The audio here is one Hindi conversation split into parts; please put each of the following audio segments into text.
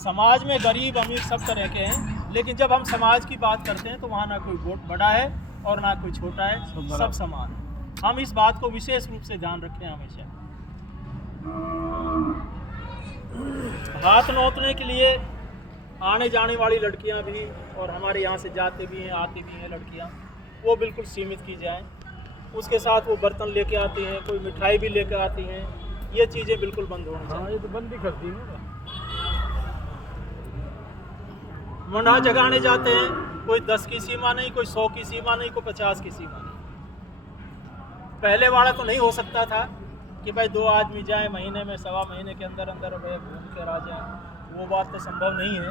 समाज में गरीब अमीर सब तरह के हैं, लेकिन जब हम समाज की बात करते हैं तो वहाँ ना कोई वोट बड़ा है और ना कोई छोटा है, सब समान है। हम इस बात को विशेष रूप से ध्यान रखें हमेशा। हाथ नोतने के लिए आने जाने वाली लड़कियां भी और हमारे यहाँ से जाते भी हैं आती भी हैं लड़कियां, वो बिल्कुल सीमित की जाएं। उसके साथ वो बर्तन लेके आती हैं, कोई मिठाई भी लेके आती हैं, ये चीज़ें बिल्कुल बंद होनी चाहिए। ये तो बंद ही कर दी है। मुंडा जगाने जाते हैं, कोई 10 की सीमा नहीं, कोई 100 की सीमा नहीं, कोई 50 की सीमा नहीं। पहले वाला तो नहीं हो सकता था कि भाई 2 आदमी जाएं महीने में, सवा महीने के अंदर अंदर वे घूम कर आ जाएं, वो बात तो संभव नहीं है।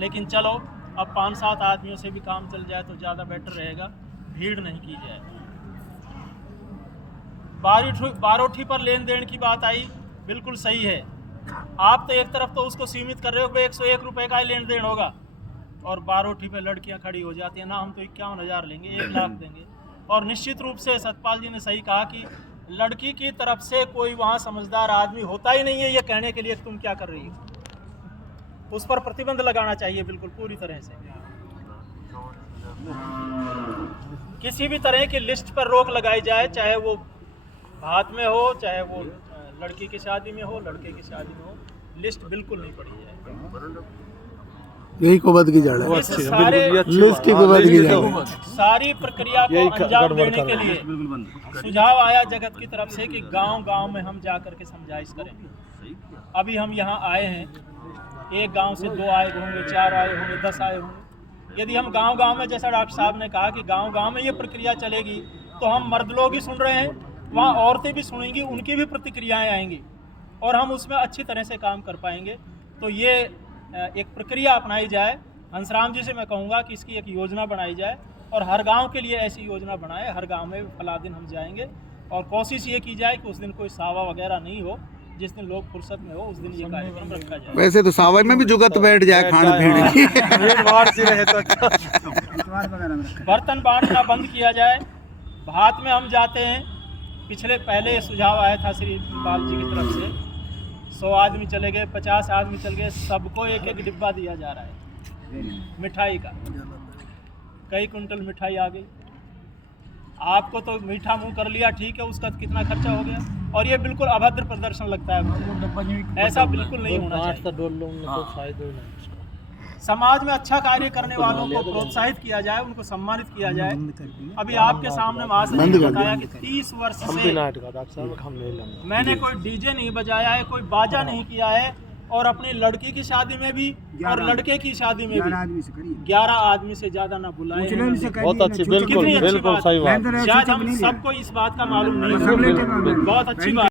लेकिन चलो अब 5-7 आदमियों से भी काम चल जाए तो ज़्यादा बेटर रहेगा, भीड़ नहीं की जाए। बारोठी पर लेन देन की बात आई, बिल्कुल सही है। आप तो एक तरफ तो उसको सीमित कर रहे हो कि 101 रुपये का ही लेन देन होगा, और बारोठी पे लड़कियां खड़ी हो जाती हैं ना, हम तो 51,000 लेंगे, 1 लाख देंगे। और निश्चित रूप से सतपाल जी ने सही कहा कि लड़की की तरफ से कोई वहाँ समझदार आदमी होता ही नहीं है ये कहने के लिए तुम क्या कर रही हो। उस पर प्रतिबंध लगाना चाहिए बिल्कुल पूरी तरह से। किसी भी तरह की लिस्ट पर रोक लगाई जाए, चाहे वो हाथ में हो, चाहे वो लड़की की शादी में हो, लड़के की शादी में हो, लिस्ट बिल्कुल नहीं पड़ी जाए। यही कुबद की जड़ है, लिस्ट की कुबद की जड़ है। सारी प्रक्रिया को अंजाम देने के लिए सुझाव आया जगत की तरफ से कि गांव-गांव में हम जा करके समझाइश करेंगे। अभी हम यहाँ आए हैं, एक गांव से 2 आए होंगे, 4 आए होंगे, 10 आए होंगे। यदि हम गांव-गांव में, जैसा डॉक्टर साहब ने कहा कि गांव-गांव में ये प्रक्रिया चलेगी, तो हम मर्द लोग ही सुन रहे हैं, वहाँ औरतें भी सुनेंगी, उनकी भी प्रतिक्रियाएँ आएंगी और हम उसमें अच्छी तरह से काम कर पाएंगे। तो ये एक प्रक्रिया अपनाई जाए। हंसराम जी से मैं कहूँगा कि इसकी एक योजना बनाई जाए और हर गांव के लिए ऐसी योजना बनाए। हर गांव में फला दिन हम जाएंगे और कोशिश ये की जाए कि उस दिन कोई सावा वगैरह नहीं हो, जिस दिन लोग फुर्सत में हो उस दिन ये कार्यक्रम रखा जाए। वैसे तो सावन में भी जुगत बैठ जाए खाने पीने की। बर्तन बांटना बंद किया जाए। भात में हम जाते हैं, पहले ये सुझाव आया था श्री पाल जी की तरफ से, 100 आदमी चले गए, 50 आदमी चले गए, सबको 1-1 डिब्बा दिया जा रहा है मिठाई का। कई कुंटल मिठाई आ गई। आपको तो मीठा मुंह कर लिया, ठीक है, उसका कितना खर्चा हो गया। और ये बिल्कुल अभद्र प्रदर्शन लगता है मुझे, ऐसा बिल्कुल नहीं होना चाहिए। समाज में अच्छा कार्य करने वालों को प्रोत्साहित किया जाए, उनको सम्मानित किया जाए। अभी आपके सामने महाशय ने बताया कि 30 वर्ष से मैंने कोई डीजे नहीं बजाया है, कोई बाजा नहीं किया है, और अपनी लड़की की शादी में भी और लड़के की शादी में भी 11 आदमी से ज्यादा ना बुलाए। बहुत अच्छी, बिल्कुल बिल्कुल सही बात। शायद हम सबको इस बात का मालूम नहीं है, बहुत अच्छी बात।